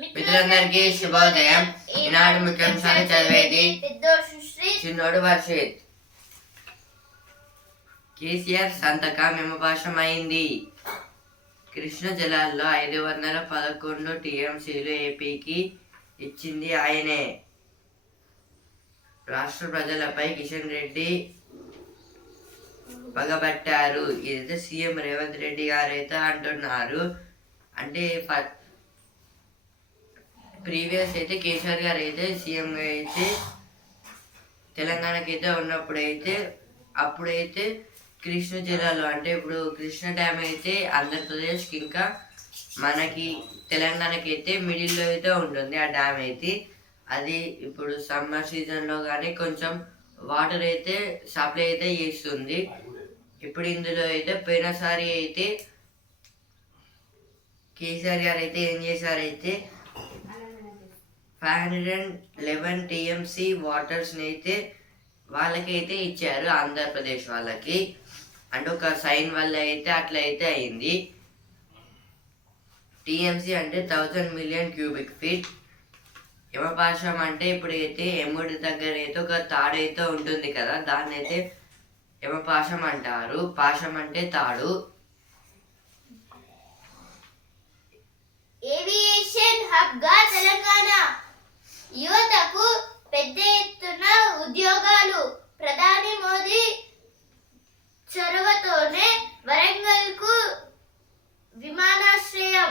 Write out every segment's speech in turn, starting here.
మిత్రులందరికీ శుభోదయం. ఈనాడు ముఖ్యాంశాలు చదివేది చిన్నోడు వర్షిత్. కేసీఆర్ సంతకం యమపాశమైంది. కృష్ణ జలాల్లో 511 టీఎంసీలు ఏపీకి ఇచ్చింది ఆయనే. రాష్ట్ర ప్రజలపై కిషన్ రెడ్డి పగబట్టారు. ఇదైతే సీఎం రేవంత్ రెడ్డి గారైతే అంటున్నారు. అంటే ప్రీవియస్ అయితే కేసీఆర్ గారు అయితే సీఎంగా అయితే తెలంగాణకి అయితే ఉన్నప్పుడైతే అప్పుడైతే కృష్ణ జిల్లాలో అంటే ఇప్పుడు కృష్ణ డ్యామ్ అయితే ఆంధ్రప్రదేశ్కి ఇంకా మనకి తెలంగాణకి అయితే మిడిల్లో అయితే ఉంటుంది ఆ డ్యామ్ అయితే. అది ఇప్పుడు సమ్మర్ సీజన్లో కానీ కొంచెం వాటర్ అయితే సప్లై అయితే చేస్తుంది. ఇప్పుడు ఇందులో అయితే పోయినసారి అయితే కేసీఆర్ గారు అయితే ఏం చేశారైతే 511 టీఎంసీ వాటర్స్ని అయితే వాళ్ళకైతే ఇచ్చారు, ఆంధ్రప్రదేశ్ వాళ్ళకి. అంటే ఒక సైన్ వల్ల అయితే అట్లా అయితే అయింది. టీఎంసీ అంటే 1000 మిలియన్ క్యూబిక్ ఫీట్. యమపాశం అంటే ఇప్పుడైతే ఎముడి దగ్గర అయితే ఒక తాడు అయితే ఉంటుంది కదా, దాన్ని అయితే యమపాశం అంటారు. పాశం అంటే తాడు. ఏవియేషన్ హబ్ గా తెలంగాణ యువతకు పెద్ద ఎత్తున ఉద్యోగాలు. ప్రధాని మోదీ చొరవతోనే వరంగల్ కు విమానాశ్రయం.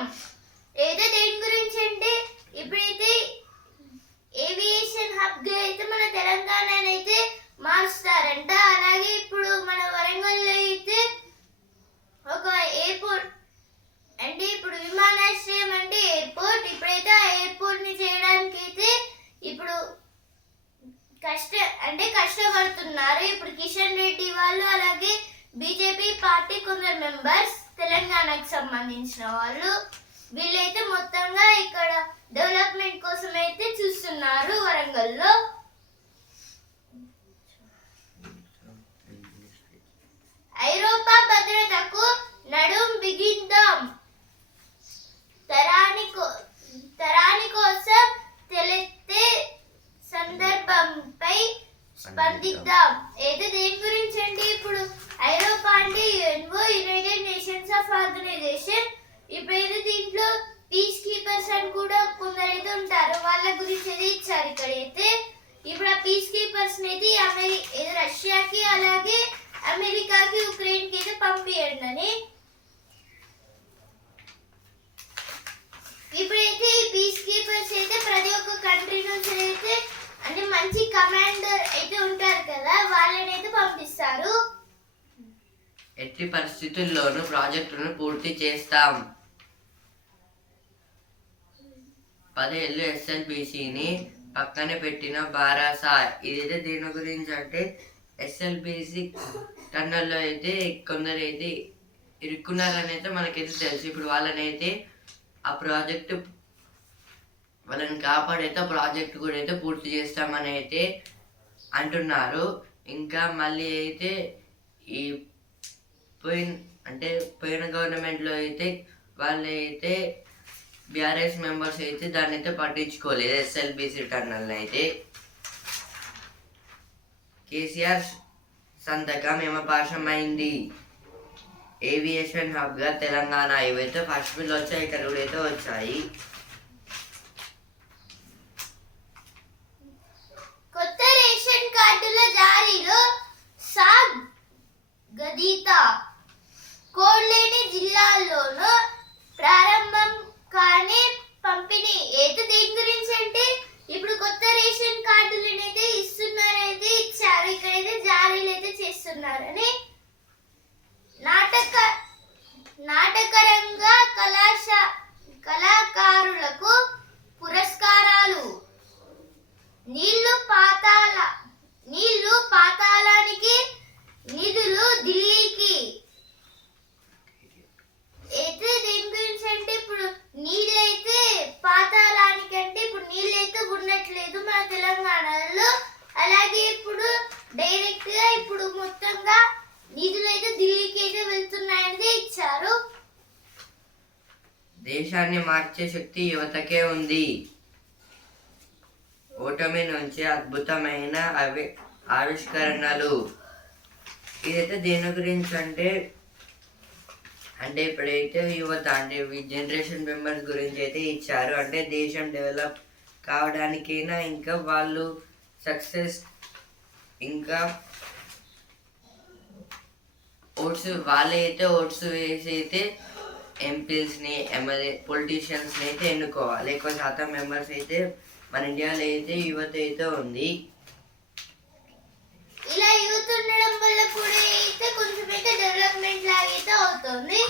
ఏదో దేని గురించి అంటే ఇప్పుడైతే ఏవియేషన్ హబ్ గా అయితే మన తెలంగాణని అయితే మారుస్తారంట. అలాగే ఇప్పుడు మన వరంగల్లో అయితే ఒక ఎయిర్పోర్ట్ అంటే ఇప్పుడు విమానాశ్రయం అంటే ఎయిర్పోర్ట్. ఇప్పుడైతే ఆ ఎయిర్పోర్ట్ ని చేయడానికి అయితే ఇప్పుడు కష్టపడుతున్నారు. ఇప్పుడు కిషన్ రెడ్డి వాళ్ళు అలాగే బీజేపీ పార్టీ కొందరు మెంబర్స్ తెలంగాణకు సంబంధించిన వాళ్ళు వీళ్ళైతే మొత్తంగా ఇక్కడ డెవలప్మెంట్ కోసం అయితే చూస్తున్నారు వరంగల్లో. ఐరోపా భద్రతకు నడుం బిగిద్దాం. తరాని కోసం తెలిస్తే సందర్భంపై స్పందిద్దాం. ఏదో దేని గురించి అంటే ఇప్పుడు ఐరోపా అంటే UNO, United Nations of Organisation. ఇప్పుడైతే దీంట్లో పీస్ కీపర్స్ అని కూడా కొందరైతే ఉంటారు, వాళ్ళ గురించి అయితే ఇచ్చారు ఇక్కడైతే. ఇప్పుడు ఆ పీస్ కీపర్స్ అయితే ఏదో రష్యాకి అలాగే అమెరికాకి ఉక్రెయిన్ కి అయితే పంపియండి అని. ఇప్పుడైతే ఈ పీస్ కీపర్స్ అయితే ప్రతి ఒక్క కంట్రీ నుంచి అయితే అంటే మంచి కమాండర్ అయితే ఉంటారు కదా, వాళ్ళని అయితే పంపిస్తారు. ఎట్టి పరిస్థితుల్లోనూ ప్రాజెక్టును పూర్తి చేస్తాం. 10 ఏళ్ళు ఎస్ఎల్బిసిని పక్కనే పెట్టిన బారాసా. ఇదైతే దీని గురించి అంటే ఎస్ఎల్బిసి టన్నల్లో అయితే కొందరు అయితే ఇరుక్కున్నారని అయితే మనకైతే తెలుసు. ఇప్పుడు వాళ్ళనైతే ఆ ప్రాజెక్టు వాళ్ళని కాపాడైతే ఆ ప్రాజెక్టు కూడా అయితే పూర్తి చేస్తామని అయితే అంటున్నారు. ఇంకా మళ్ళీ అయితే ఈ పోయిన గవర్నమెంట్లో అయితే వాళ్ళు అయితే బీఆర్ఎస్ మెంబర్స్ అయితే దాన్ని అయితే పట్టించుకోలేదు ఎస్ఎల్బిసి టన్నల్ అయితే. కేసీఆర్ సంతకం యమపాశమైంది. ఏవియేషన్ హబ్ గా తెలంగాణ. ఇవైతే ఫస్ట్ బిల్ వచ్చాయి, ఇక్కడ కూడా అయితే వచ్చాయి. కొత్త రేషన్ కార్డుల జారీలో సాగదీత. కోడ్లేని జిల్లాల్లోనూ ప్రారంభం కానీ పంపిణీ. ఏదో దీని గురించి అంటే ఇప్పుడు కొత్త రేషన్ కార్డులను అయితే ఇస్తున్నారైతే ఇచ్చారు, ఇక్కడైతే జారీలు అయితే చేస్తున్నారని. నాటకరంగ కళాకారులకు పురస్కారాలు. నీళ్లు పాతాళానికి నిధులు ఢిల్లీకి. అయితే దీని గురించి అంటే ఇప్పుడు నీళ్ళైతే పాతాళానికి అంటే ఇప్పుడు నీళ్ళైతే ఉండట్లేదు మన తెలంగాణలో. అలాగే ఇప్పుడు డైరెక్ట్ గా ఇప్పుడు మొత్తంగా నిధులు అయితే ఢిల్లీకి అయితే వెళ్తున్నాయని ఇచ్చారు. దేశాన్ని మార్చే శక్తి యువతకే ఉంది. ఓటమి నుంచి అద్భుతమైన ఆవిష్కరణలు. ఇదైతే దేని గురించి అంటే ఇప్పుడైతే యువత అంటే జనరేషన్ మెంబర్స్ గురించి అయితే ఇచ్చారు. అంటే దేశం డెవలప్ కావడానికైనా ఇంకా వాళ్ళు సక్సెస్ ఇంకా ఓట్స్ వేసి అయితే ఎంపీస్ని ఎమ్మెల్యే పొలిటీషియన్స్ని అయితే ఎన్నుకోవాలి. ఎక్కువ శాతం మెంబర్స్ అయితే మన ఇండియాలో అయితే యువత అయితే ఉంది. ఇలా యూత్ ఉండడం వల్ల కూడా అయితే కొంచెం అయితే డెవలప్మెంట్ లాగా అయితే అవుతుంది.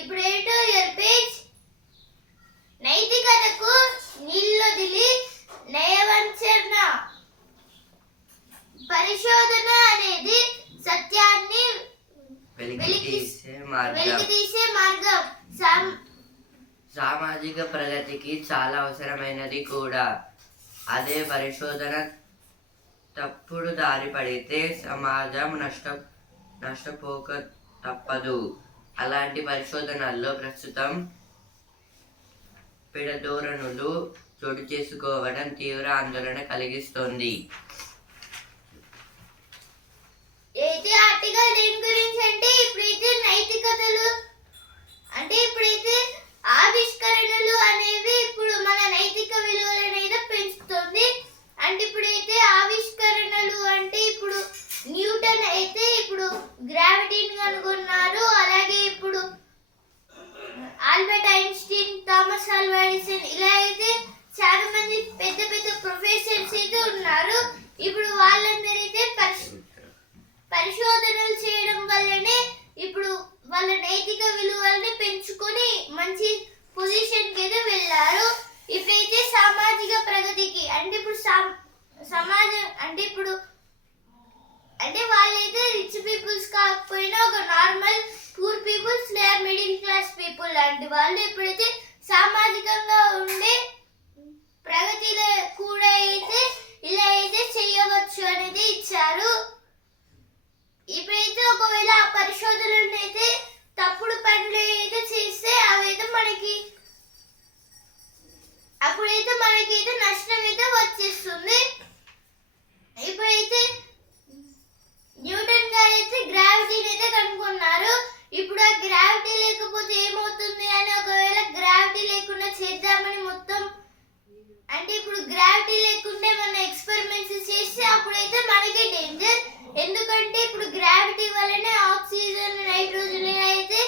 ఇప్పుడు ఏంటో ఇయర్ పేజ్ నైతికతకు నీళ్ళొదిలి నయవంచన పరిశోధన అనేది సత్యాన్ని వెలికితీసే మార్గం. సామాజిక ప్రగతికి చాలా అవసరమైనది కూడా. అదే పరిశోధన తప్పుడు దారి పడితే సమాజం నష్టపోక తప్పదు. అలాంటి పరిశోధనల్లో ప్రస్తుతం పిడధోరణులు చోటు చేసుకోవడం తీవ్ర ఆందోళన కలిగిస్తోంది. ఆర్టికల్ దేని గురించి అంటే ఇప్పుడైతే నైతికతలు అంటే ఇప్పుడైతే ఆవిష్కరణలు అనేవి ఇప్పుడు మన నైతిక విలువలను అయితే పెంచుతుంది. అంటే ఇప్పుడైతే ఆవిష్కరణలు అంటే ఇప్పుడు న్యూటన్ అయితే ఇప్పుడు గ్రావిటీని కనుగొన్నారు. అలాగే ఇప్పుడు Albert Einstein, Thomas Alva Edison ఇలా అయితే చాలా మంది పెద్ద పెద్ద ప్రొఫెసర్స్ అయితే ఉన్నారు. ఇప్పుడు వాళ్ళందరైతే పరిశోధనలు చేయడం వల్లనే ఇప్పుడు వాళ్ళ నైతిక విలువల్ని పెంచుకొని మంచి పొజిషన్కి అయితే వెళ్ళారు. ఇప్పుడైతే సామాజిక ప్రగతికి అంటే ఇప్పుడు సమాజం అంటే ఇప్పుడు అంటే వాళ్ళైతే రిచ్ పీపుల్స్ కాకపోయినా ఒక నార్మల్ పూర్ పీపుల్స్ లేదా మిడిల్ క్లాస్ పీపుల్ లాంటి వాళ్ళు ఇప్పుడైతే సామాజికంగా ఉండే ప్రగతిలో కూడా అయితే ఇలా అయితే చేయవచ్చు అనేది ఇచ్చారు. ఇప్పుడైతే ఒకవేళ ఆ పరిశోధనలను అయితే తప్పుడు పనులు అయితే చేస్తే అవైతే అప్పుడైతే మనకైతే నష్టం అయితే వచ్చేస్తుంది. ఇప్పుడైతే న్యూటన్ గారు అయితే గ్రావిటీని అయితే కనుక్కున్నారు. ఇప్పుడు ఆ గ్రావిటీ లేకపోతే ఏమవుతుంది అని ఒకవేళ గ్రావిటీ లేకుండా చేద్దామని మొత్తం అంటే ఇప్పుడు గ్రావిటీ లేకుంటే మన ఎక్స్పెరిమెంట్స్ చేస్తే అప్పుడైతే మనకే డేంజర్. ఎందుకంటే ఇప్పుడు గ్రావిటీ వల్లనే ఆక్సిజన్, నైట్రోజన్ అయితే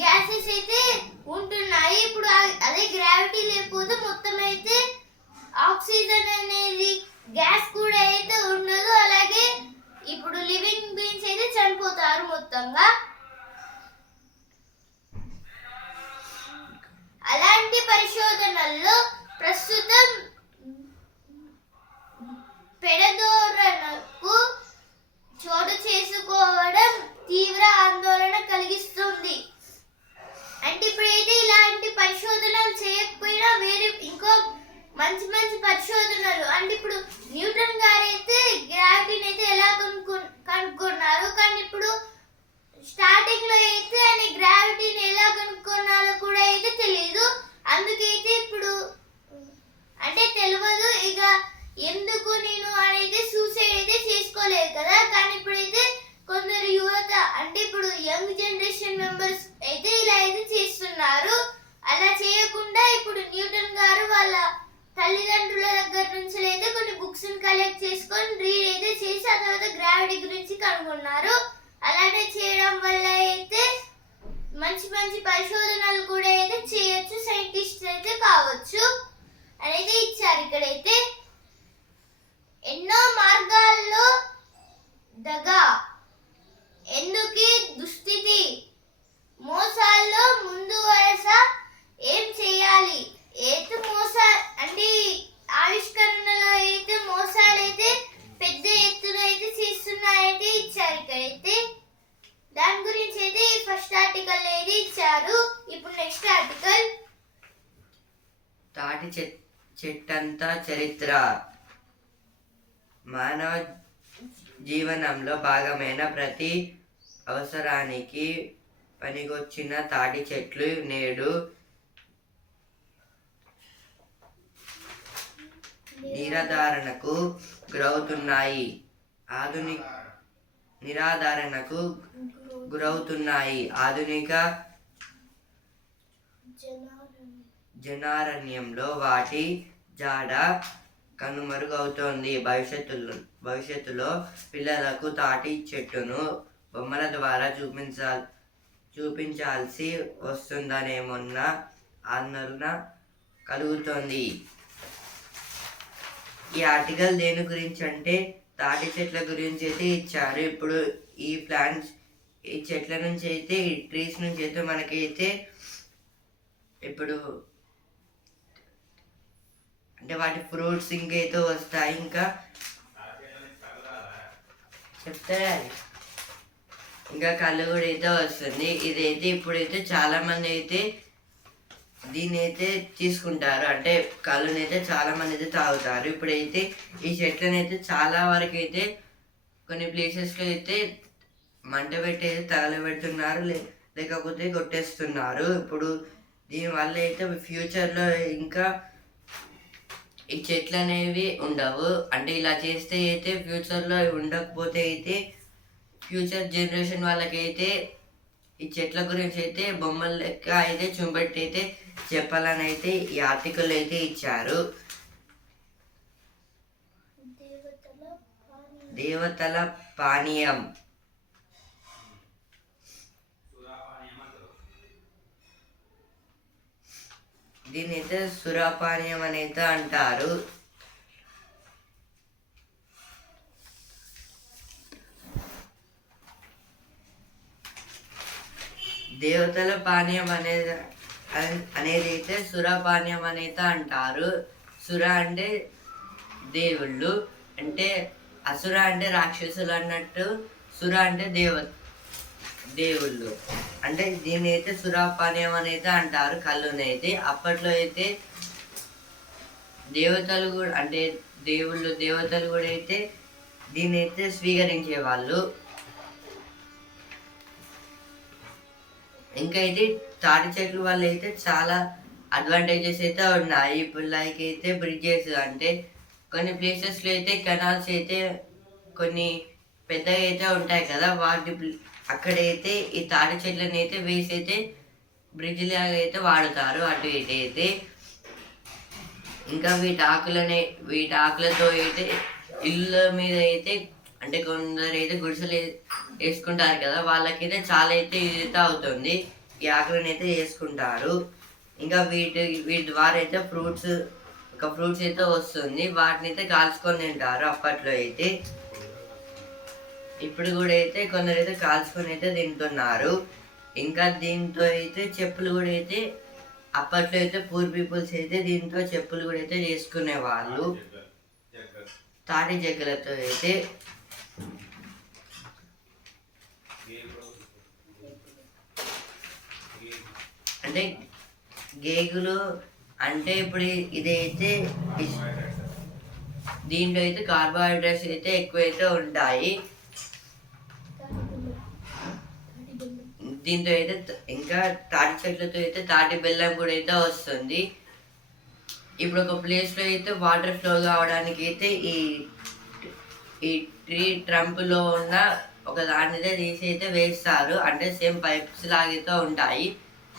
గ్యాసెస్ అయితే ఉంటున్నాయి. ఇప్పుడు అదే గ్రావిటీ లేకపోతే మొత్తం అయితే ఆక్సిజన్ అనేది గ్యాస్ కూడా అయితే ఉండదు. అలాగే ఇప్పుడు లివింగ్ బీయింగ్స్ అయితే చనిపోతారు మొత్తంగా. అలాంటి పరిశోధనల్లో ప్రస్తుతం పెడధోరణకు చోటు చేసుకోవడం తీవ్ర ఆందోళన కలిగిస్తుంది. అంటే ఇప్పుడైతే ఇలాంటి పరిశోధనలు చేయకపోయినా వేరే ఇంకో మంచి మంచి పరిశోధనలు అంటే ఇప్పుడు న్యూటన్ గారు అయితే గ్రావిటీని అయితే ఎలా కనుక్కున్నారు. కానీ ఇప్పుడు స్టార్టింగ్ లో అయితే ఆయన గ్రావిటీని ఎలా కనుక్కున్నారో కూడా అయితే తెలియదు. అందుకైతే ఇప్పుడు అంటే తెలియదు ఇక ఎందుకు నేను అనేది సూసైడ్ అయితే చేసుకోలేదు కదా. కానీ ఇప్పుడైతే కొందరు యువత అంటే ఇప్పుడు యంగ్ జనరేషన్ మెంబర్స్ అయితే ఇలా అయితే చేస్తున్నారు. అలా చేయకుండా ఇప్పుడు న్యూటన్ గారు వాళ్ళ తల్లిదండ్రుల దగ్గర నుంచి అయితే కొన్ని బుక్స్ కలెక్ట్ చేసుకొని రీడ్ అయితే చేసి ఆ తర్వాత గ్రావిటీ గురించి కనుగొన్నారు. అలానే చేయడం వల్ల అయితే మంచి మంచి పరిశోధనలు కూడా అయితే చేయొచ్చు, సైంటిస్ట్ అయితే కావచ్చు అనేది ఇచ్చారు. ఇక్కడైతే ఎన్నో మార్గాల్లో దగా ఎందుకు దుస్థితి మోసాల్లో ముందు వరుస ఏం చేయాలి అయితే అంటే ఆవిష్కరణలో అయితే మోసాలు అయితే పెద్ద ఎత్తున అయితే చేస్తున్నారైతే ఇచ్చారు. ఇక్కడైతే దాని గురించి అయితే ఫస్ట్ ఆర్టికల్ అనేది ఇచ్చారు. ఇప్పుడు నెక్స్ట్ ఆర్టికల్ తాటి చెట్టంతా చరిత్ర. మానవ జీవనంలో భాగమైన ప్రతి అవసరానికి పనికొచ్చిన తాటి చెట్లు నేడు నిరాధారణకు గురవుతున్నాయి. నిరాధారణకు గురవుతున్నాయి. ఆధునిక జనారణ్యంలో వాటి జాడ కనుమరుగవుతోంది. భవిష్యత్తులో పిల్లలకు తాటి చెట్టును బొమ్మల ద్వారా చూపించాల్సి వస్తుందనేమన్న ఆందోళన కలుగుతోంది. ఈ ఆర్టికల్ దేని గురించి అంటే తాటి చెట్ల గురించి అయితే ఇచ్చారు. ఇప్పుడు ఈ ప్లాంట్స్, ఈ చెట్ల నుంచి అయితే, ఈ ట్రీస్ నుంచి అయితే మనకైతే ఇప్పుడు అంటే వాటి ఫ్రూట్స్ ఇంకైతే వస్తాయి. ఇంకా చెప్తారా, ఇంకా కళ్ళు కూడా అయితే వస్తుంది. ఇదైతే ఇప్పుడైతే చాలా మంది అయితే దీన్ని అయితే తీసుకుంటారు. అంటే కళ్ళునైతే చాలా మంది అయితే తాగుతారు. ఇప్పుడైతే ఈ చెట్లను అయితే చాలా వరకు అయితే కొన్ని ప్లేసెస్లో అయితే మంట పెట్టి అయితే తగలబెడుతున్నారు, లేకపోతే కొట్టేస్తున్నారు. ఇప్పుడు దీనివల్ల అయితే ఫ్యూచర్లో ఇంకా ఈ చెట్లు అనేవి ఉండవు. అంటే ఇలా చేస్తే అయితే ఫ్యూచర్లో ఉండకపోతే అయితే ఫ్యూచర్ జనరేషన్ వాళ్ళకైతే ఈ చెట్ల గురించి అయితే బొమ్మల లెక్క అయితే చూపెట్టి అయితే చెప్పాలని అయితే ఈ ఆర్టికల్ అయితే ఇచ్చారు. దేవతల పానీయం, దీని అయితే సురాపానీయం అని అయితే అంటారు. దేవతల పానీయం అనేది అయితే సురాపానీయం అనేది అంటారు. సుర అంటే దేవుళ్ళు, అంటే అసుర అంటే రాక్షసులు అన్నట్టు, సుర అంటే దేవుళ్ళు. అంటే దీన్ని అయితే సురాపానీయం అనేది అంటారు కళ్ళునైతే. అప్పట్లో అయితే దేవతలు కూడా, అంటే దేవతలు కూడా అయితే దీన్ని అయితే స్వీకరించేవాళ్ళు. ఇంకా అయితే తాటి చెట్ల వల్ల అయితే చాలా అడ్వాంటేజెస్ అయితే ఉన్నాయి. ఇప్పుడు లైక్ అయితే బ్రిడ్జెస్, అంటే కొన్ని ప్లేసెస్లో అయితే కెనాల్స్ అయితే కొన్ని పెద్దగా అయితే ఉంటాయి కదా, అక్కడైతే ఈ తాటి చెట్లను అయితే వేసి అయితే బ్రిడ్జ్ లాగా అయితే వాడుతారు అటు ఇటు అయితే. ఇంకా వీటి ఆకులతో అయితే ఇళ్ళ మీద అయితే, అంటే కొందరు అయితే గుడిసెలు వేసుకుంటారు కదా, వాళ్ళకైతే చాలా అయితే ఇదైతే అవుతుంది. ఈ ఆకులను అయితే వేసుకుంటారు. ఇంకా వీటి ద్వారా అయితే ఫ్రూట్స్ అయితే వస్తుంది. వాటిని అయితే కాల్చుకొని తింటారు అప్పట్లో అయితే. ఇప్పుడు కూడా అయితే కొందరు అయితే కాల్చుకొని అయితే తింటున్నారు. ఇంకా దీంతో అయితే చెప్పులు కూడా అయితే అప్పట్లో అయితే పూర్ పీపుల్స్ అయితే దీంతో చెప్పులు కూడా అయితే చేసుకునేవాళ్ళు తాటి జగ్గలతో అయితే. అంటే గేగులు అంటే ఇప్పుడు ఇదైతే దీంట్లో అయితే కార్బోహైడ్రేట్స్ అయితే ఎక్కువైతే ఉంటాయి. దీంతో అయితే ఇంకా తాటి చెట్లతో అయితే తాటి బెల్లం కూడా అయితే వస్తుంది. ఇప్పుడు ఒక ప్లేస్లో అయితే వాటర్ ఫ్లో కావడానికి అయితే ఈ ట్రీ ట్రంప్లో ఉన్న ఒక దాన్ని అయితే తీసి అయితే వేస్తారు. అంటే సేమ్ పైప్స్ లాగైతే ఉంటాయి.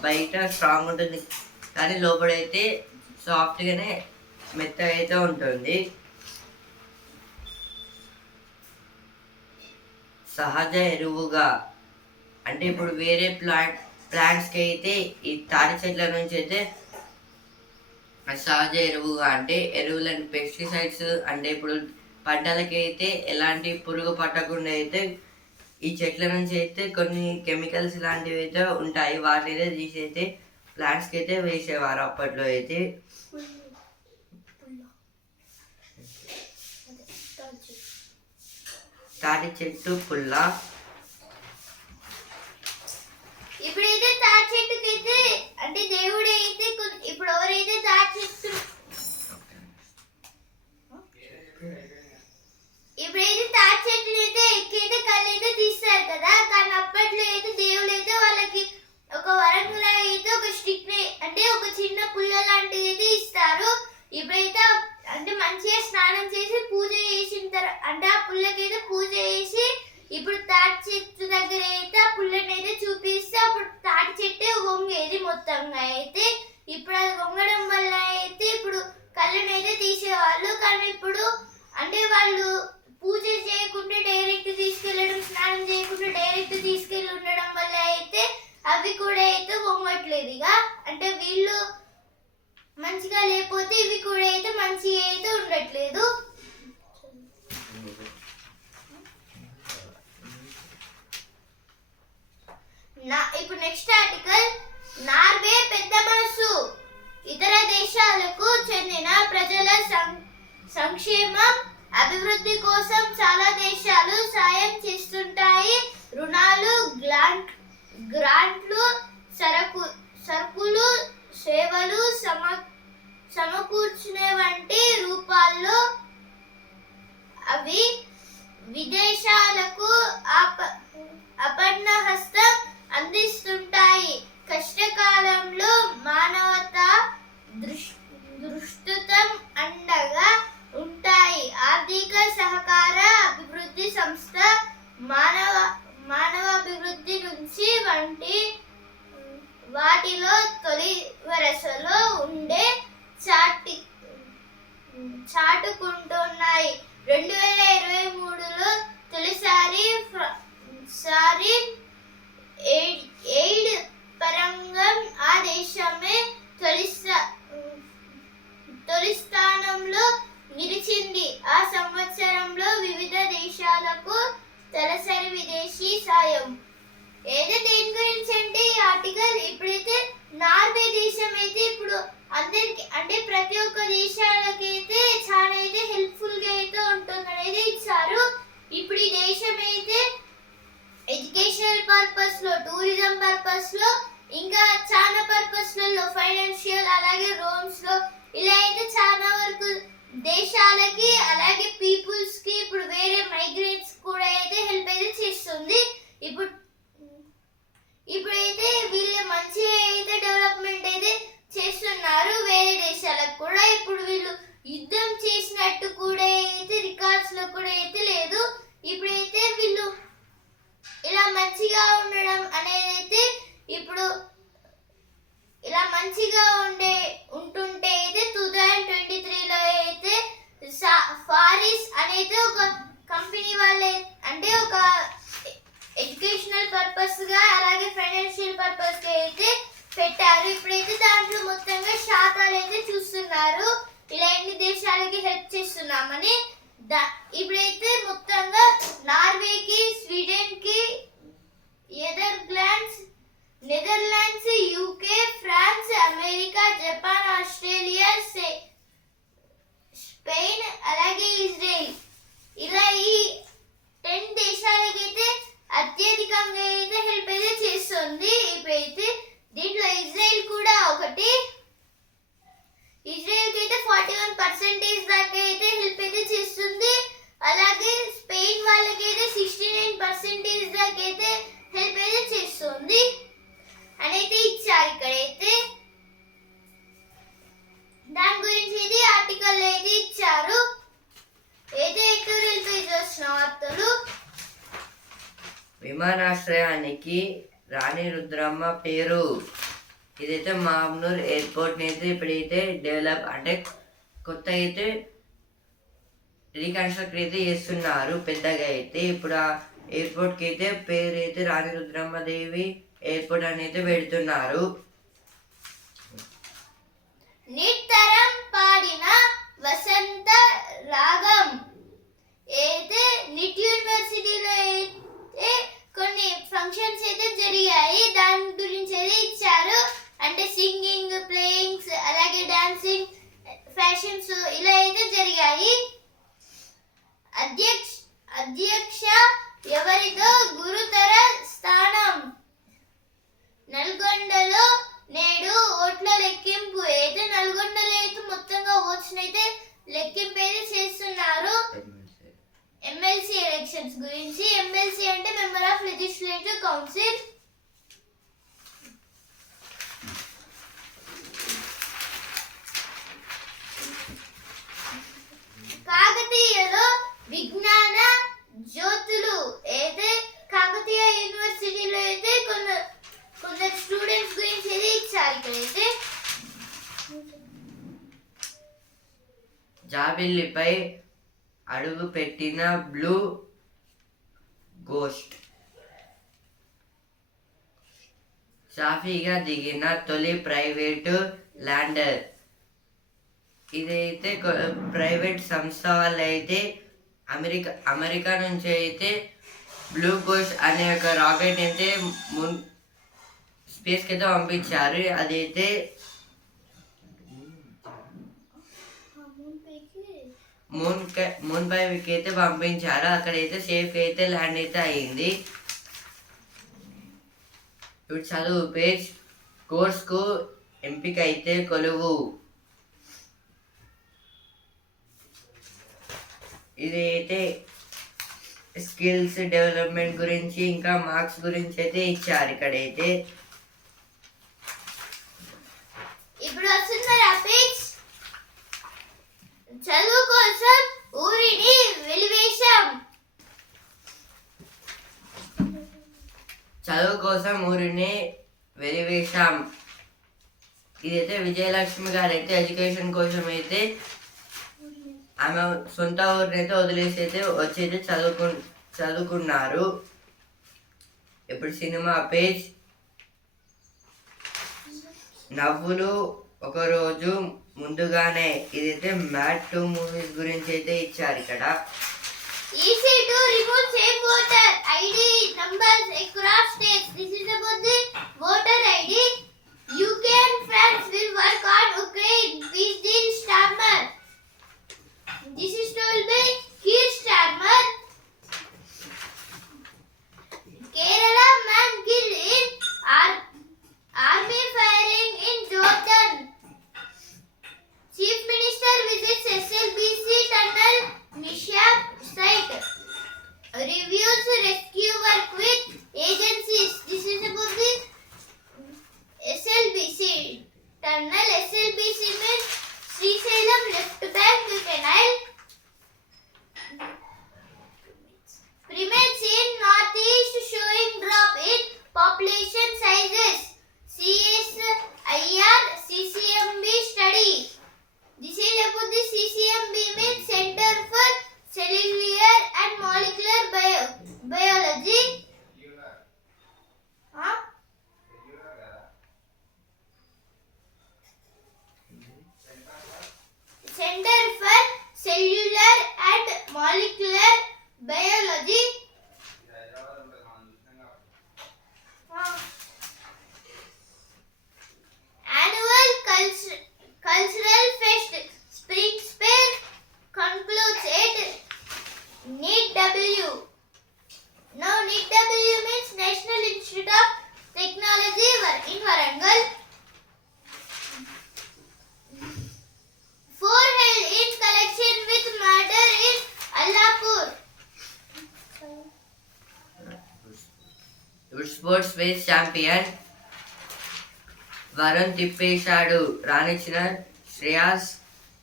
బయట స్ట్రాంగ్ ఉంటుంది కానీ లోపలైతే సాఫ్ట్గానే మెత్తగా అయితే ఉంటుంది. సహజ ఎరువుగా, అంటే ఇప్పుడు వేరే ప్లాంట్స్కి అయితే ఈ తాటి చెట్ల నుంచి అయితే సహజ ఎరువుగా, అంటే ఎరువులను పెస్టిసైడ్స్, అంటే ఇప్పుడు పంటలకి అయితే ఎలాంటి పురుగు పట్టకుండా అయితే ఈ చెట్ల నుంచి అయితే కొన్ని కెమికల్స్ లాంటివి అయితే ఉంటాయి. వాటిని అయితే తీసి అయితే ప్లాంట్స్కి అయితే వేసేవారు అప్పట్లో అయితే. తాటి చెట్టు పుల్ల, ఇప్పుడైతే తాటి చెట్టుకి అయితే, అంటే దేవుడు అయితే ఇప్పుడు ఎవరైతే తాటి చెట్టు ఇప్పుడైతే తాటి చెట్లు అయితే ఎక్కైతే కళ్ళు అయితే తీస్తారు కదా, కానీ అప్పట్లో అయితే దేవుడు అయితే వాళ్ళకి పుల్ల లాంటిది అయితే ఇస్తారు. ఇప్పుడైతే అంటే మంచిగా స్నానం చేసి పూజ చేసిన తర్వాత అంటే ఆ పుల్లకైతే పూజ చేసి ఇప్పుడు తాటి చెట్టు దగ్గర అయితే ఆ పుల్లని అయితే చూపిస్తే అప్పుడు తాటి చెట్టు వంగేది మొత్తంగా అయితే. ఇప్పుడు అది వంగడం వల్ల అయితే ఇప్పుడు కళ్ళని అయితే తీసేవాళ్ళు. కానీ ఇప్పుడు అంటే వాళ్ళు పూజ చేయకుండా డైరెక్ట్ తీసుకెళ్ళడం, స్నానం చేయకుండా డైరెక్ట్ తీసుకెళ్ళి ఉండడం వల్ల అయితే అవి కూడా అయితే వంగట్లేదు. ఇక అంటే వీళ్ళు మంచిగా లేకపోతే ఇవి కూడా అయితే మంచిగా అయితే ఉండట్లేదు. ఇప్పుడు నెక్స్ట్ ఆర్టికల్, నార్వే పెద్ద మనసు. ఇతర దేశాలకు చెందిన ప్రజల సంక్షేమం అభివృద్ధి కోసం చాలా దేశాలు సాయం చేస్తుంటాయి. రుణాలు, గ్రాంట్లు, సరుకులు, సేవలు సమకూర్చునే వంటి రూపాల్లో అవి విదేశాలకు అపర్ణ హస్తం అందిస్తుంటాయి. కష్టకాలంలో మానవతా దృష్టితం అండగా ఉంటాయి. ఆర్థిక సహకార అభివృద్ధి సంస్థ మానవాభివృద్ధి నుంచి వంటి వాటిలో తొలి వరుసలో ఉండే చాటుకుంటున్నాయి. 2023లో తొలిసారి ఎయిడ్ పరంగా ఆ దేశమే తొలి స్థానంలో నిలిచింది. ఆ సంవత్సరంలో వివిధ దేశాలకు తలసరి విదేశీ సాయం. ఏదో దేని గురించి అంటే ఈ ఆర్టికల్ ఇప్పుడైతే నార్వే దేశం అయితే ఇప్పుడు అందరికి అంటే ప్రతి ఒక్క దేశాలకైతే చాలా అయితే హెల్ప్ఫుల్ గా అయితే ఉంటుంది అనేది ఇచ్చారు. ఇప్పుడు ఈ దేశం అయితే ఎడ్యుకేషనల్ పర్పస్ లో, టూరిజం పర్పస్ లో, ఇంకా చాలా పర్పస్ లలో, ఫైనాన్షియల్ అలాగే రోమ్స్ లో ఇలా అయితే చాలా వరకు దేశాలకి అలాగే పీపుల్స్ కి ఇప్పుడు వేరే మైగ్రేట్స్ కూడా అయితే హెల్ప్ అయితే చేస్తుంది. ఇప్పుడైతే వీళ్ళు మంచిగా అయితే డెవలప్మెంట్ అయితే చేస్తున్నారు వేరే దేశాలకు కూడా. ఇప్పుడు వీళ్ళు యుద్ధం చేసినట్టు కూడా అయితే రికార్డ్స్ లో కూడా అయితే లేదు. ఇప్పుడైతే వీళ్ళు ఇలా మంచిగా ఉండడం అనేది అయితే ఇప్పుడు ఇలా మంచిగా ఉంటుంటే అయితే 2023లో అయితే ఫారిస్ అనేది ఒక కంపెనీ వాళ్ళే అంటే ఒక ఎడ్యుకేషనల్ పర్పస్ గా అలాగే ఫైనాన్షియల్ పర్పస్ గా అయితే పెట్టారు. ఇప్పుడైతే దాంట్లో మొత్తంగా శాతాలు అయితే చూస్తున్నారు ఇలా ఎన్ని దేశాలకి హెల్ప్ చేస్తున్నామని. ఇప్పుడైతే మొత్తంగా నార్వేకి, స్వీడన్ కి, Netherlands, UK, France, America, Japan, Australia, Spain అలాగే ఇజ్రాయెల్ ఇలా ఈ 10 దేశాలకైతే అత్యధికంగా అయితే హెల్ప్ అయితే చేస్తుంది. ఇప్పుడైతే దీంట్లో ఇజ్రాయెల్ కూడా ఒకటి. ఇజ్రాయెల్ కి అయితే 41% దాకా అయితే హెల్ప్ అయితే చేస్తుంది. అలాగే స్పెయిన్ వాళ్ళకి అయితే 69% దాకా అయితే హెల్ప్ అయితే చేస్తుంది అని అయితే ఇచ్చారు. ఇక్కడైతే దాని గురించి ఇది ఆర్టికల్ అయితే ఇచ్చారు. అయితే ఎడిటోరియల్ పేజ్ వచ్చిన వార్తలు, విమానాశ్రయానికి రాణి రుద్రమ్మ పేరు. ఇదైతే మామ్నూర్ ఎయిర్పోర్ట్ అయితే ఇప్పుడైతే డెవలప్ అంటే కొత్త అయితే రీకన్స్ట్రక్ట్ అయితే చేస్తున్నారు పెద్దగా అయితే. ఇప్పుడు ఆ ఎయిర్పోర్ట్కి అయితే పేరు అయితే రాణి రుద్రమ్మ దేవి ఎయిర్పోర్ట్ అని అయితే పెడుతున్నారు. నిత్తరం పాడిన వసంత రాగం. అయితే నిట్ యూనివర్సిటీలో అయితే కొన్ని ఫంక్షన్స్ అయితే జరిగాయి. దాని గురించి అయితే ఇచ్చారు. అంటే సింగింగ్, ప్లేయింగ్స్ అలాగే డాన్సింగ్, ఫ్యాషన్ షో ఇలా అయితే జరిగాయి. అధ్యక్ష ఎవరిదో గురుతర స్థానం. నల్గొండలో నేడు ఓట్ల లెక్కింపు. అయితే నల్గొండలో అయితే మొత్తంగా ఓట్స్ అయితే లెక్కింపు అయితే చేస్తున్నారు. ఎమ్మెల్సీ ఎలక్షన్స్ గురించి. ఎమ్మెల్సీ అంటే మెంబర్ ఆఫ్ లెజిస్లేటివ్ కౌన్సిల్. జాబిల్లిపై అడుగు పెట్టిన బ్లూ గోస్ట్. సాఫీగా దిగిన తొలి ప్రైవేటు ల్యాండర్. ఇదైతే ప్రైవేట్ సంస్థ వాళ్ళు అయితే అమెరికా నుంచి అయితే బ్లూ గోస్ట్ అనే ఒక రాకెట్ అయితే స్పేస్కి అయితే పంపించారు. అదైతే మూన్ పైకి అయితే పంపించారు. అక్కడైతే సేఫ్ అయితే ల్యాండ్ అయితే అయింది. ఇప్పుడు చదువు పేజ్. కోర్స్కు ఎంపిక అయితే కొలువు. ఇది అయితే స్కిల్స్ డెవలప్మెంట్ గురించి ఇంకా మార్క్స్ గురించి అయితే ఇచ్చారు ఇక్కడైతే. ఇప్పుడు వస్తుంది పేజ్. చదువు కోసం ఊరిని వెలివేశాం. చదువు కోసం ఊరిని వెలివేశాం. ఇదైతే విజయలక్ష్మి గారు అయితే ఎడ్యుకేషన్ కోసం అయితే ఆమె సొంత ఊరిని అయితే వదిలేసి అయితే వచ్చి అయితే చదువుకున్నారు. ఇప్పుడు సినిమా పేజ్. నవ్వులు ఒకరోజు ముందుగానే. ఇదైతే మ్యాట్ 2 మూవీస్ గురించి అయితే ఇచ్చారు ఇక్కడ. Easy to remove same voter ID numbers across states. This is about the voter ID. UK and France will work on Ukraine peace deal. Starmer. This is told by Keir Starmer. Kerala man killed in army firing in Jordan. Chief Minister visits SLBC tunnel mishap site. Reviews rescue work with agencies. This is about the SLBC tunnel. SLBC means Srisailam left bank canal. Primates in northeast showing drop in population sizes. CSIR CCMB study. This is about the CCMB means Center for Cellular and Molecular Biology. Huh? Center for Cellular and Molecular Biology. Annual Cultural Fest Spring Fair concludes at NITW. Now NITW means National Institute of Technology in Warangal. 4 held in connection with murder in Allahpur. ఇప్పుడు sports page. Champion Varun తిప్పేశాడు. రాణించిన Shreyas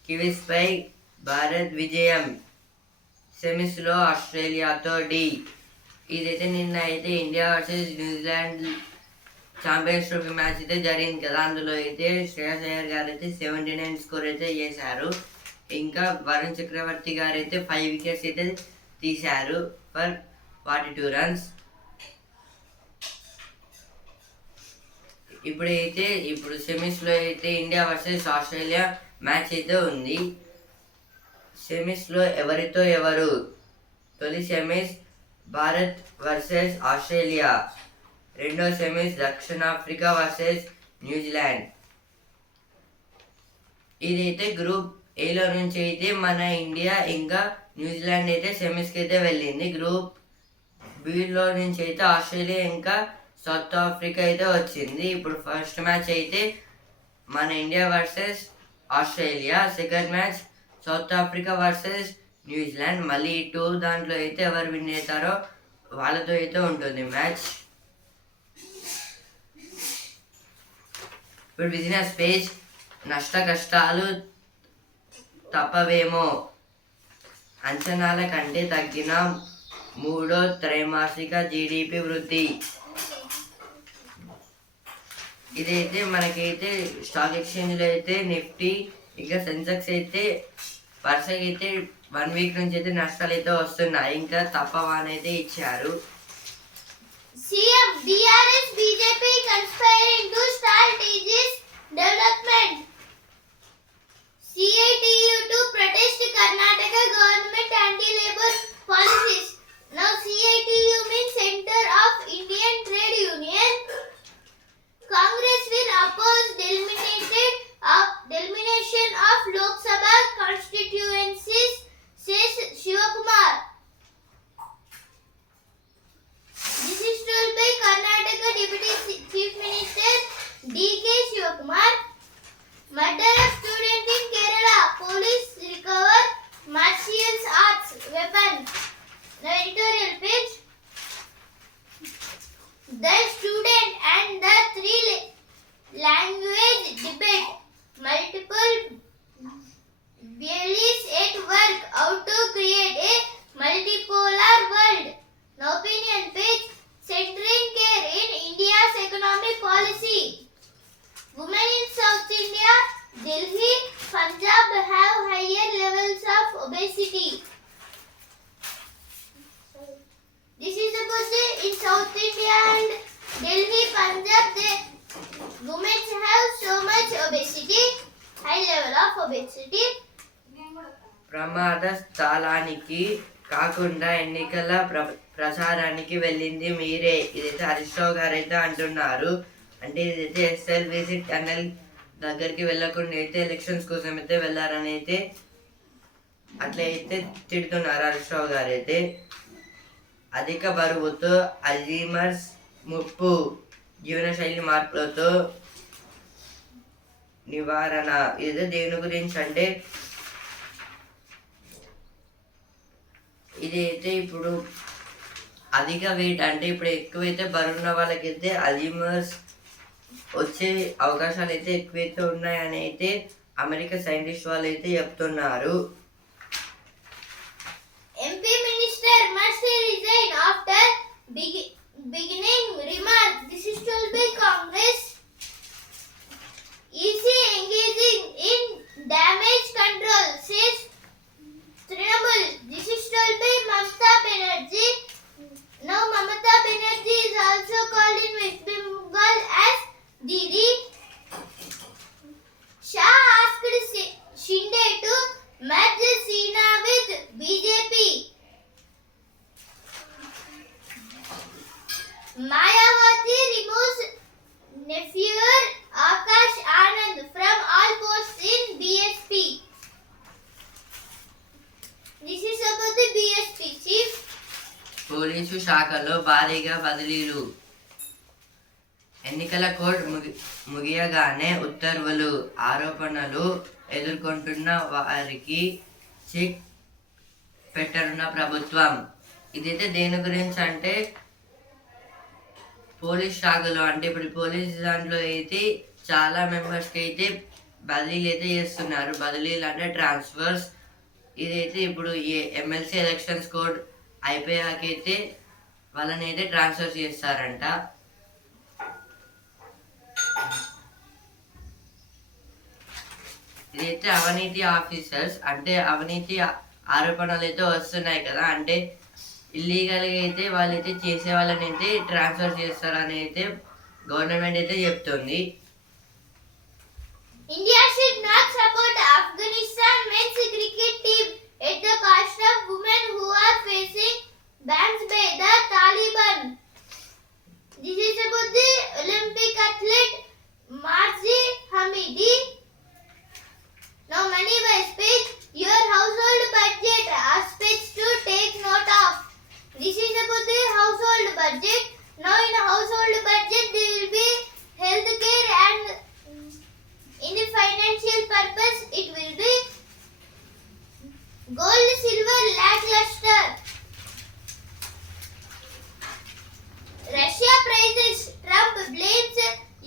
Kiwis పై భారత్ విజయం. సెమీస్లో ఆస్ట్రేలియాతో డి. ఇదైతే నిన్న అయితే India versus New Zealand Champions Trophy match అయితే జరిగింది కదా. అందులో అయితే శ్రేయస్ అయ్యర్ గారు అయితే 79 స్కోర్ అయితే చేశారు. ఇంకా వరుణ్ చక్రవర్తి గారు అయితే 5 వికెట్స్ అయితే తీశారు ఫర్ 42 రన్స్. ఇప్పుడు సెమీస్లో అయితే ఇండియా వర్సెస్ ఆస్ట్రేలియా మ్యాచ్ అయితే ఉంది. సెమీస్లో ఎవరితో ఎవరు. తొలి సెమీస్ భారత్ వర్సెస్ ఆస్ట్రేలియా. రెండో సెమీస్ దక్షిణాఫ్రికా వర్సెస్ న్యూజిలాండ్. ఇదైతే గ్రూప్ ఏలో నుంచి అయితే మన ఇండియా ఇంకా న్యూజిలాండ్ అయితే సెమీస్కి అయితే వెళ్ళింది. గ్రూప్ బిలో నుంచి అయితే ఆస్ట్రేలియా ఇంకా సౌత్ ఆఫ్రికా అయితే వచ్చింది. ఇప్పుడు ఫస్ట్ మ్యాచ్ అయితే మన India versus Australia. Second match south Africa versus New Zealand. మళ్ళీ ఈ 2 దాంట్లో అయితే ఎవరు విన్ అవుతారో వాళ్ళతో అయితే ఉంటుంది మ్యాచ్. ఇప్పుడు బిజినెస్ పేజ్. నష్ట కష్టాలు తప్పవేమో. అంచనాల కంటే తగ్గిన మూడో త్రైమాసిక జీడిపి వృద్ధి. ఇదైతే మనకైతే స్టాక్ ఎక్స్చేంజ్లో అయితే నిఫ్టీ ఇంకా సెన్సెక్స్ అయితే వరుసగా అయితే 1 వీక్ నుంచి అయితే నష్టాలు అయితే వస్తున్నాయి, ఇంకా తప్పవని అయితే ఇచ్చారు. CM DRS BJP conspiring to start Aegis development. CITU to protest Karnataka government anti-labor policies. Now CITU means Center of Indian Trade Union. Congress will oppose delimitation of Lok Sabha constituencies, says Shivakumar. This is told by Karnataka Deputy Chief Minister D.K. Shivakumar. Murder of student in Kerala. Police recover martial arts weapon. The editorial page. The student and the three language debate. Multiple bellies at work. How to create a multipolar world. The opinion page. Centering care in India's economic policy. Women in South India, Delhi, Punjab have higher levels of obesity. This is about the in South India and Delhi, Punjab, the women have so much obesity, high level of obesity. ప్రమాద స్థలానికి కాకుండా ఎన్నికల ప్రచారానికి వెళ్ళింది మీరే, ఇదైతే హరీష్ రావు గారు అయితే అంటున్నారు. అంటే ఇదైతే SLBC టన్నెల్ దగ్గరికి వెళ్ళకుండా అయితే ఎలక్షన్స్ కోసం అయితే వెళ్ళారని అయితే అట్లా అయితే తిడుతున్నారు హరీష్ రావు గారు అయితే. అధిక బరువుతో అల్జీమర్స్ ముప్పు, జీవనశైలి మార్పులతో నివారణ. ఇదే దేని గురించి అంటే ఇదైతే ఇప్పుడు అధిక వెయిట్ అంటే ఇప్పుడు ఎక్కువైతే బరువున్న వాళ్ళకైతే అల్జీమర్స్ వచ్చే అవకాశాలు అయితే ఎక్కువైతే ఉన్నాయని అయితే అమెరికా సైంటిస్ట్ వాళ్ళు అయితే చెప్తున్నారు. MP minister must resign after beginning remark. This is told by Congress. EC engaging in damage control, says Trinamool. This is told by Mamata Banerjee. Now Mamata Banerjee is also called in West Bengal as Didi. Shah asked Shinde to merge Sina with BJP. Mayawati removes nephew Akash Anand from all posts in BSP. This is about the BSP chief. Police శాఖలో భారీగా బదిలీలు. ఎన్నికల code ముగియగానే ఉత్తర్వులు. ఆరోపణలు ఎదుర్కొంటున్న వారికి check పెట్టనున్న ప్రభుత్వం. ఇదైతే దేని గురించి అంటే పోలీస్ శాఖలో అంటే ఇప్పుడు పోలీస్ దాంట్లో అయితే చాలా మెంబర్స్కి అయితే బదిలీలు అయితే చేస్తున్నారు. బదిలీలు అంటే ట్రాన్స్ఫర్స్. ఇదైతే ఇప్పుడు ఎమ్మెల్సీ ఎలక్షన్స్ కోడ్ అయిపోయాకైతే వాళ్ళని అయితే ట్రాన్స్ఫర్ చేస్తారంట. ఇదైతే అవినీతి ఆఫీసర్స్ అంటే అవినీతి ఆరోపణలు అయితే వస్తున్నాయి కదా, అంటే ఇల్లీగల్గా అయితే వాళ్ళైతే చేసే వాళ్ళని అయితే ట్రాన్స్ఫర్ చేస్తారని అయితే గవర్నమెంట్ అయితే చెప్తుంది. India should not support Afghanistan men's cricket team at the cost of women who are facing bans by the Taliban. This is about the Olympic athlete Marzi Hamidi. Now money wise page, your household budget aspects to take note of. This is about the household budget. Now in household budget there will be health care and in the financial purpose it will be gold, silver, lackluster. Russia praises, Trump blames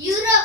Europe.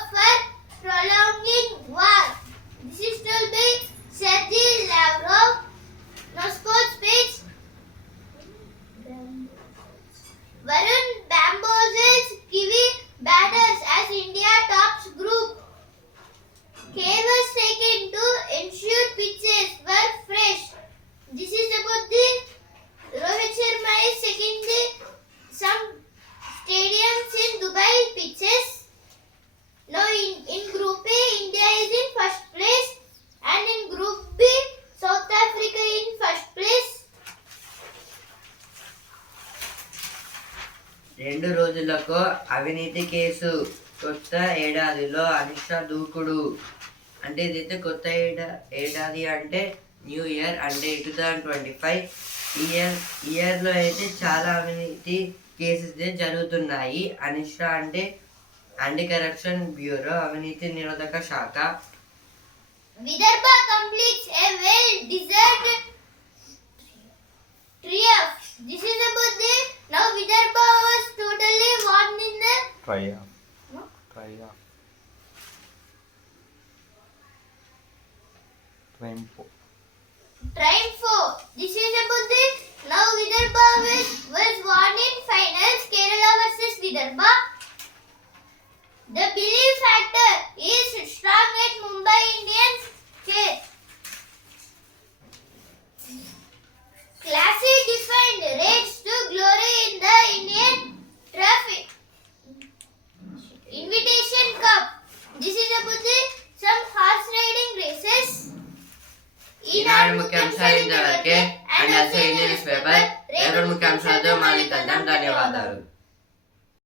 జడ్జిలకు అవినీతి case. కొత్త ఏడాదిలో అనుష్క దూకుడు. అంటే ఇదైతే కొత్త ఏడాది అంటే new year, అంటే 2025 ఇయర్లో అయితే చాలా అవినీతి కేసెస్ జరుగుతున్నాయి. అనుష్క అంటే యాంటీ కరప్షన్ బ్యూరో, అవినీతి నిరోధక శాఖ. Vidarbha completes a well-deserved triumph. This is about the now Vidarbha was totally won in the triumph. This is about the now Vidarbha was won in finals Kerala versus Vidarbha. The belief factor is strong at Mumbai Indians. Classy defined race to glory in the Indian Trophy Invitation Cup. This is about the some horse riding races. ఈనాడు ముఖ్యాంశాలు ఇంతవరకే. And also Indian news paper రేపటి ముఖ్యాంశాలతో మళ్ళీ కలుద్దాం. ధన్యవాదాలు.